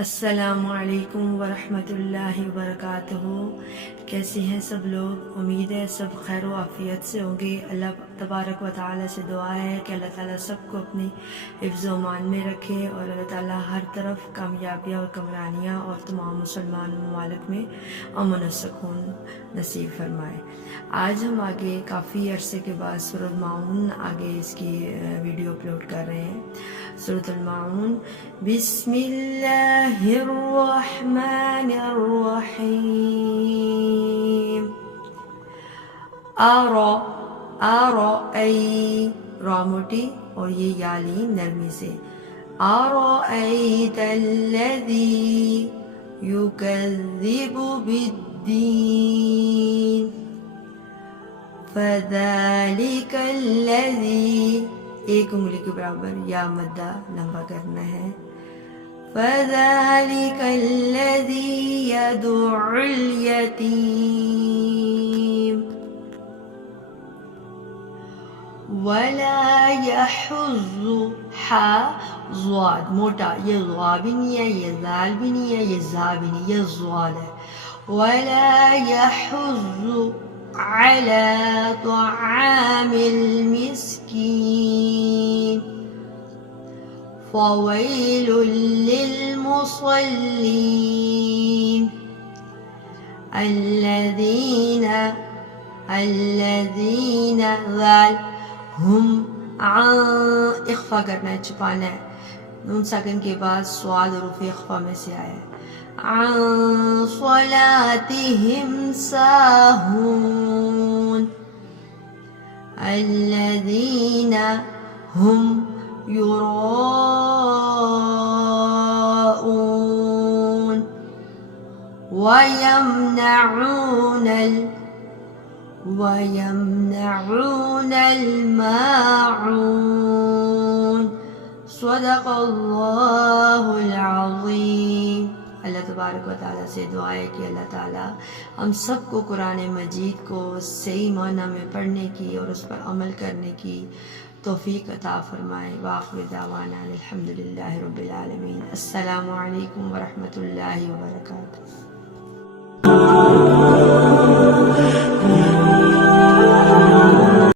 السلام علیکم ورحمۃ اللہ وبرکاتہ۔ کیسے ہیں سب لوگ؟ امید ہے سب خیر و عافیت سے ہوں گے۔ اللہ تبارک و تعالیٰ سے دعا ہے کہ اللہ تعالیٰ سب کو اپنی حفظ و امان میں رکھے اور اللہ تعالیٰ ہر طرف کامیابیاں اور کمرانیاں اور تمام مسلمان ممالک میں امن و سکون نصیب فرمائے۔ آج ہم آگے کافی عرصے کے بعد سورۃ الماعون آگے اس کی ویڈیو اپلوڈ کر رہے ہیں۔ سورۃ الماعون، بسم اللہ الرحمن الرحیم۔ ای را موٹی اور یہ یالی نرمی سے۔ ارأیت الذی یکذب بالدین فذلک الذی، ایک انگلی کے برابر یا مدہ لمبا کرنا ہے، فذلک الذی یدع الیتیم ولا یحض، ضاد موٹا، یہ ضا بھی نہیں ہے، یہ ذال بھی نہیں ہے، یہ زا بھی نہیں، یہ ضاد ہے۔ ولا یحض علی طعام المسکین فویل للمصلین الذین ذال ہم اخفا کرنا ہے، چھپانا ہے، نون ساکن کے بعد سواد حروف اخفا میں سے آیا ہے۔ عن صلاتہم ساہون الذین ہم یراؤون وَيَمْنَعُونَ الْمَاعُونَ۔ صدق اللہ العظیم۔ اللہ تبارک و تعالیٰ سے دعا ہے کہ اللہ تعالیٰ ہم سب کو قرآن مجید کو صحیح معنی میں پڑھنے کی اور اس پر عمل کرنے کی توفیق عطا فرمائے۔ وآخر دعوانا الحمدللہ رب العالمین۔ السلام علیکم ورحمۃ اللہ وبرکاتہ۔